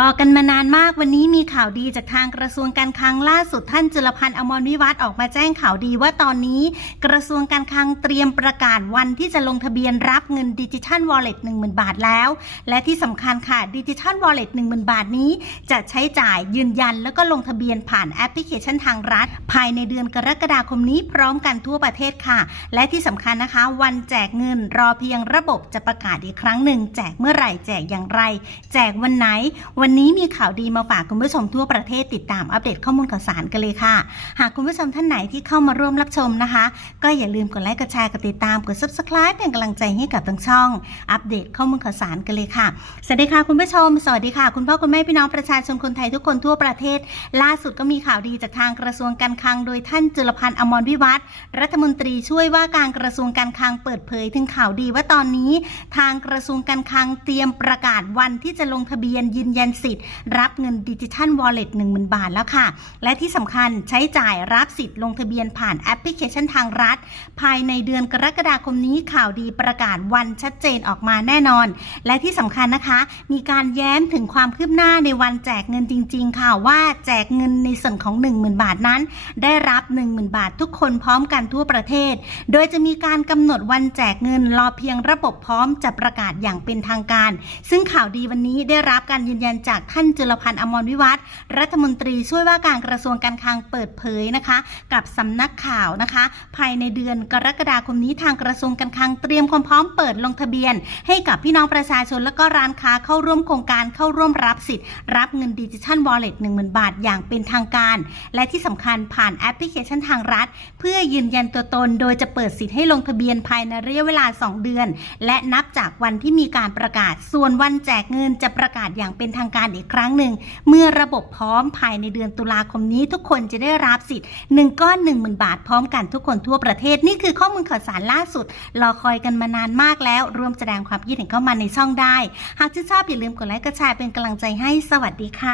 รอกันมานานมากวันนี้มีข่าวดีจากทางกระทรวงการคลังล่าสุดท่านจุลพันธ์อมรวิวัฒน์ออกมาแจ้งข่าวดีว่าตอนนี้ กระทรวงการคลังเตรียมประกาศวันที่จะลงทะเบียนรับเงินดิจิทัลวอลเล็ต10,000บาทแล้ว และที่สำคัญค่ะดิจิทัลวอลเล็ต10,000บาทนี้ จะใช้จ่ายยืนยัน แล้วก็ลงทะเบียนผ่านแอปพลิเคชันทางรัฐ ภายในเดือนกรกฎาคมนี้พร้อมกันทั่วประเทศค่ะ และที่สำคัญนะคะ วันแจกเงินรอเพียงระบบจะประกาศอีกครั้งหนึ่งแจกเมื่อไหร่แจกอย่างไร แจกวันไหนวันันนี้มีข่าวดีมาฝากคุณผู้ชมทั่วประเทศติดตามอัปเดตข้อมูลข่าวสารกันเลยค่ะ หากคุณผู้ชมท่านไหนที่เข้ามาร่วมรับชมนะคะ ก็อย่าลืมกดไลค์กดแชร์กดติดตามกด subscribe เป็นกำลังใจให้กับทั้งช่อง อัปเดตข้อมูลข่าวสารกันเลยค่ะสวัสดีค่ะคุณผู้ชม สวัสดีค่ะ คุณพ่อคุณแม่พี่น้องประชาชนคนไทยทุกคนทั่วประเทศ ล่าสุดก็มีข่าวดีจากทางกระทรวงการคลัง โดยท่านจุลพันธ์อมรวิวัฒน์รัฐมนตรีช่วยว่าการกระทรวงการคลังเปิดเผย ถึงข่าวดีว่าตอนนี้ ทางกระทรวงการคลังเตรียมประกาศวันที่จะลงทะเบียนยืนยันสิทธิ์ รับเงินดิจิทัลวอลเล็ต10,000บาทแล้วค่ะ และที่สำคัญใช้จ่ายรับสิทธิ์ลงทะเบียนผ่านแอปพลิเคชันทางรัฐ ภายในเดือนกรกฎาคมนี้ข่าวดีประกาศวันชัดเจนออกมาแน่นอน และที่สำคัญนะคะ มีการแย้มถึงความคืบหน้าในวันแจกเงินจริง ๆ ค่ะว่าแจกเงินในส่วนของ 10,000 บาทนั้น ได้รับ 10,000 บาททุกคนพร้อมกันทั่วประเทศ โดยจะมีการกำหนดวันแจกเงินรอเพียงระบบพร้อมจะประกาศอย่างเป็นทางการ ซึ่งข่าวดีวันนี้ได้รับการยืนยันจากท่านจุลพันธ์อมรวิวัฒรัฐมนตรีช่วยว่าการกระทรวงการคลังเปิดเผยนะคะ กับสำนักข่าวนะคะ ภายในเดือนกรกฎาคมนี้ทางกระทรวงการคลังเตรียมความพร้อมเปิดลงทะเบียน ให้กับพี่น้องประชาชนและก็ร้านค้าเข้าร่วมโครงการเข้าร่วมรับสิทธิ์ รับเงินดิจิทัลวอลเล็ต10,000บาทอย่างเป็นทางการ และที่สำคัญผ่านแอปพลิเคชันทางรัฐ เพื่อยืนยันตัวตน โดยจะเปิดสิทธิ์ให้ลงทะเบียนภายในระยะเวลา 2 เดือน และนับจากวันที่มีการประกาศ ส่วนวันแจกเงินจะประกาศอย่างเป็นทางการอีกครั้งหนึ่ง เมื่อระบบพร้อมภายในเดือนตุลาคมนี้ทุกคนจะได้รับสิทธิ์1ก้อน10,000 บาทพร้อมกันทุกคนทั่วประเทศ นี่คือข้อมูลข่าวสารล่าสุด รอคอยกันมานานมากแล้ว ร่วมแสดงความคิดเห็นเข้ามาในช่องได้ หากชื่นชอบอย่าลืมกดไลค์กดแชร์เป็นกำลังใจให้สวัสดีค่ะ